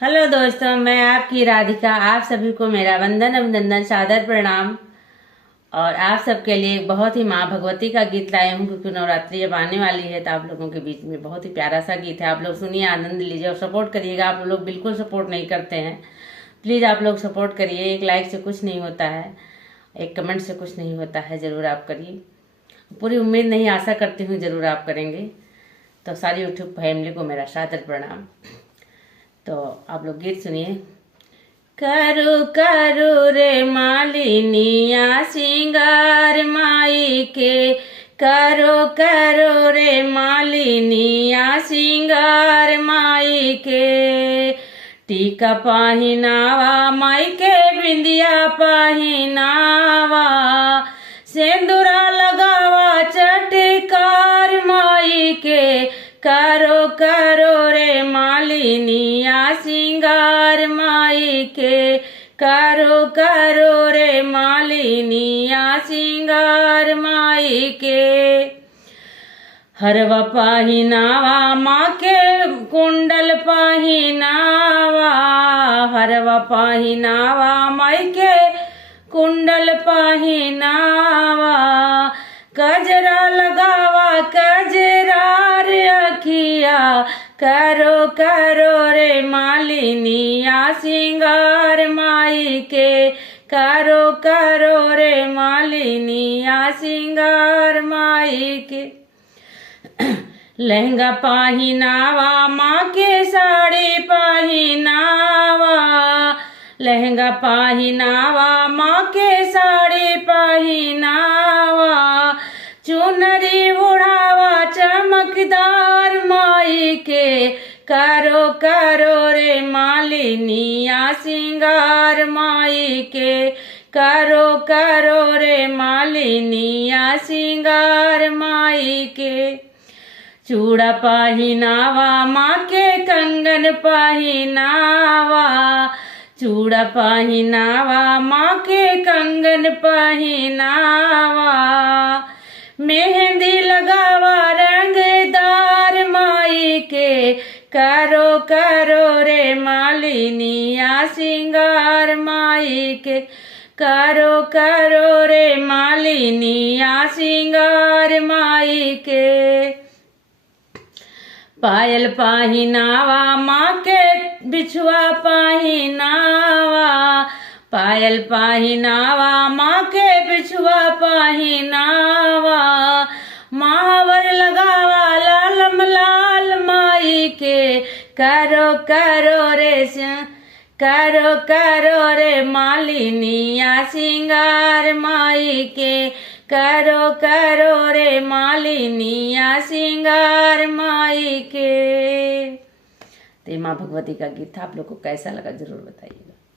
Hello दोस्तों, मैं आपकी राधिका। आप सभी को मेरा वंदन अभिनंदन सादर प्रणाम। और आप सबके लिए एक बहुत ही माँ भगवती का गीत लाई हूँ, क्योंकि नवरात्रि अब आने वाली है। तो आप लोगों के बीच में बहुत ही प्यारा सा गीत है, आप लोग सुनिए, आनंद लीजिए और सपोर्ट करिएगा। आप लोग बिल्कुल सपोर्ट नहीं करते हैं, प्लीज़ आप लोग सपोर्ट करिए। एक लाइक से कुछ नहीं होता है, एक कमेंट से कुछ नहीं होता है, ज़रूर आप करिए। पूरी उम्मीद नहीं, आशा करती हूँ ज़रूर आप करेंगे। तो सारी यूट्यूब फैमिली को मेरा सादर प्रणाम। तो आप लोग गीत सुनिए। करू करू रे मालिनिया सिंगार माई के, करो करो रे मालिनिया सिंगार माई के। टीका पहिनावा माई के, बिंदिया पहिनावा, सेंदूरा लगावा चटकार माई के। करो करो रे मालिनिया सिंगार माई के, करो करो रे मालिनिया सिंगार माई के। हरवा पहिनावा माँ के, कुंडल पहिनावा, हरवा पहिनावा माई के, कुंडल पहिनावा। कजरा लगावा कजरार अखिया, करो करो रे मालिनिया सिंगार माई के, करो करो रे मालिनिया सिंगार माई के। लहंगा पहिनावा माँ के, साड़ी पहिनावा, लहंगा पहिनावा माँ के, साड़ी पहिनावा। चुनरी उड़ावा चमकदार माई के, करो करो रे मालिनिया सिंगार माई के, करो करो रे मालिनिया सिंगार माई के। चूड़ा पहिनावा माँ के, कंगन पहिनावा, चूड़ा पहिनावा माँ के, कंगन पहिनावा। मेहंदी लगावा रंगदार माई के, करो करो रे मालिनिया सिंगार माई के, करो करो रे मालिनिया सिंगार माई के। पायल पहिनावा माँ के, बिछुआ पहिनावा, पायल पहिनावा माँ के, बिछुआ पहिनावा। महावर लगावा लालम लाल माई के, करो करो रे करो करो रे मालिनिया सिंगार माई के, करो करो रे मालिनिया सिंगार माई के। तो माँ भगवती का गीत था, आप लोग को कैसा लगा जरूर बताइएगा।